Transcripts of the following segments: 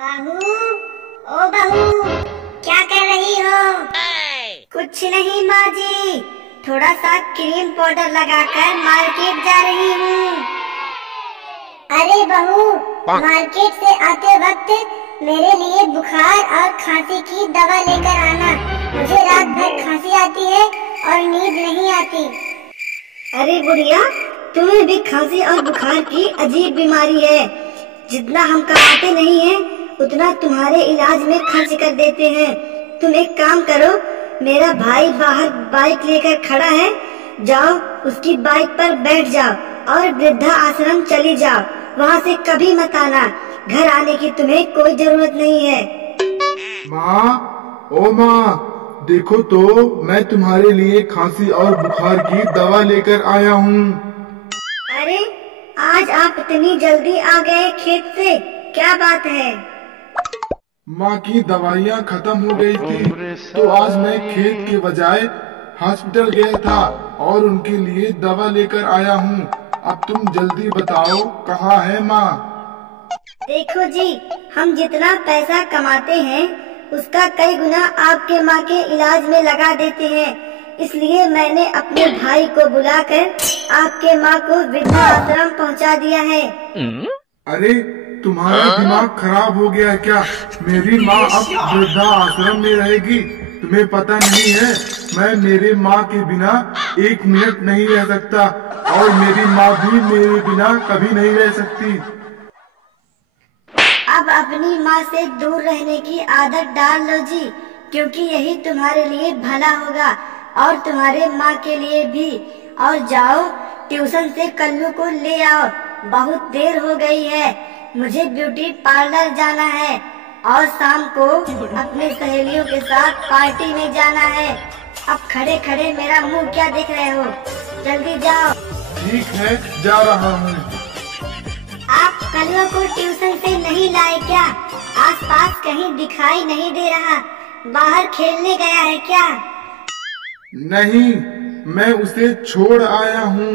बहू, ओ बहू, क्या कर रही हो? कुछ नहीं माँ जी, थोड़ा सा क्रीम पाउडर लगाकर मार्केट जा रही हूँ। अरे बहू, मार्केट से आते वक्त मेरे लिए बुखार और खांसी की दवा लेकर आना। मुझे रात भर खांसी आती है और नींद नहीं आती। अरे बुढ़िया, तुम्हें भी खांसी और बुखार की अजीब बीमारी है। जितना हम कमाते नहीं हैं, उतना तुम्हारे इलाज में खर्च कर देते हैं। तुम एक काम करो, मेरा भाई बाहर बाइक लेकर खड़ा है, जाओ उसकी बाइक पर बैठ जाओ और वृद्धा आश्रम चली जाओ। वहाँ से कभी मत आना, घर आने की तुम्हें कोई जरूरत नहीं है। माँ, ओ माँ, देखो तो मैं तुम्हारे लिए खांसी और बुखार की दवा लेकर आया हूँ। अरे आज आप इतनी जल्दी आ गए खेत से, क्या बात है? माँ की दवाइयाँ खत्म हो गई थी, तो आज मैं खेत के बजाय हॉस्पिटल गया था और उनके लिए दवा लेकर आया हूँ। अब तुम जल्दी बताओ कहाँ है माँ? देखो जी, हम जितना पैसा कमाते हैं उसका कई गुना आपके माँ के इलाज में लगा देते हैं। इसलिए मैंने अपने भाई को बुलाकर आपके माँ को वृद्धाश्रम पहुँचा दिया है। अरे तुम्हारा दिमाग खराब हो गया है क्या? मेरी माँ अब वृद्धा आश्रम में रहेगी? तुम्हें पता नहीं है, मैं मेरे माँ के बिना एक मिनट नहीं रह सकता और मेरी माँ भी मेरे बिना कभी नहीं रह सकती। अब अपनी माँ से दूर रहने की आदत डाल लो जी, क्योंकि यही तुम्हारे लिए भला होगा और तुम्हारे माँ के लिए भी। और जाओ, ट्यूशन से कल्लू को ले आओ, बहुत देर हो गई है। मुझे ब्यूटी पार्लर जाना है और शाम को अपने सहेलियों के साथ पार्टी में जाना है। अब खड़े खड़े मेरा मुंह क्या देख रहे हो? जल्दी जाओ। ठीक है, जा रहा हूँ। आप कल्लू को ट्यूशन से नहीं लाए क्या? आसपास कहीं दिखाई नहीं दे रहा, बाहर खेलने गया है क्या? नहीं, मैं उसे छोड़ आया हूँ।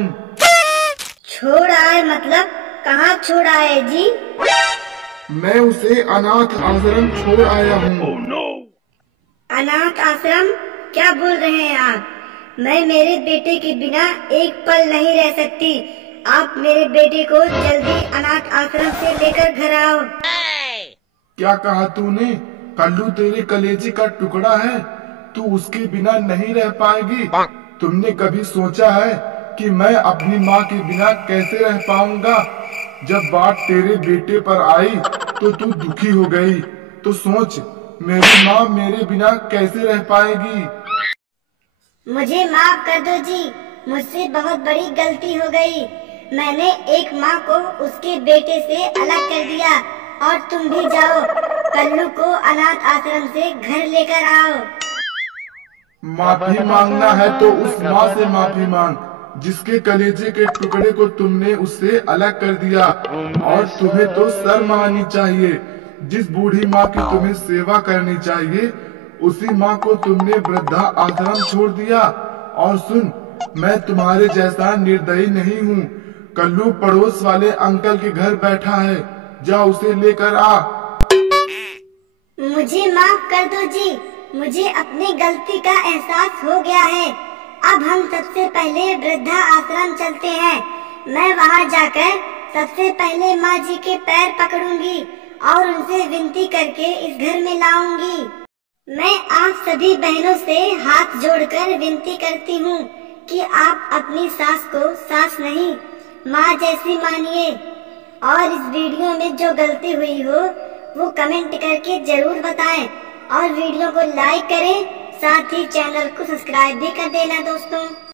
छोड़ आए मतलब कहाँ छोड़ आए जी? मैं उसे अनाथ आश्रम छोड़ आया हूँ। अनाथ आश्रम? क्या बोल रहे हैं आप? मैं मेरे बेटे के बिना एक पल नहीं रह सकती। आप मेरे बेटे को जल्दी अनाथ आश्रम से लेकर घर आओ। क्या कहा तूने? कल्लू तेरे कलेजे का टुकड़ा है, तू उसके बिना नहीं रह पाएगी। तुमने कभी सोचा है कि मैं अपनी माँ के बिना कैसे रह पाऊंगा? जब बात तेरे बेटे पर आई तो तू दुखी हो गई। तो सोच, मेरी माँ मेरे बिना कैसे रह पाएगी? मुझे माफ कर दो जी, मुझसे बहुत बड़ी गलती हो गई। मैंने एक माँ को उसके बेटे से अलग कर दिया। और तुम भी जाओ, कल्लू को अनाथ आश्रम से घर लेकर आओ। माफी मांगना है तो उस माँ से माफी मांग जिसके कलेजे के टुकड़े को तुमने उससे अलग कर दिया। और तुम्हें तो शर्म आनी चाहिए। जिस बूढ़ी माँ की तुम्हें सेवा करनी चाहिए, उसी माँ को तुमने वृद्धा आश्रम छोड़ दिया। और सुन, मैं तुम्हारे जैसा निर्दयी नहीं हूँ। कल्लू पड़ोस वाले अंकल के घर बैठा है, जा उसे लेकर आ। मुझे माफ कर दो जी, मुझे अपनी गलती का एहसास हो गया है। अब हम सबसे पहले वृद्धा आश्रम चलते हैं। मैं वहाँ जाकर सबसे पहले माँ जी के पैर पकड़ूंगी और उनसे विनती करके इस घर में लाऊंगी। मैं आप सभी बहनों से हाथ जोड़कर विनती करती हूँ कि आप अपनी सास को सास नहीं, माँ जैसी मानिए। और इस वीडियो में जो गलती हुई हो वो कमेंट करके जरूर बताएं और वीडियो को लाइक करें, साथ ही चैनल को सब्सक्राइब भी कर देना दोस्तों।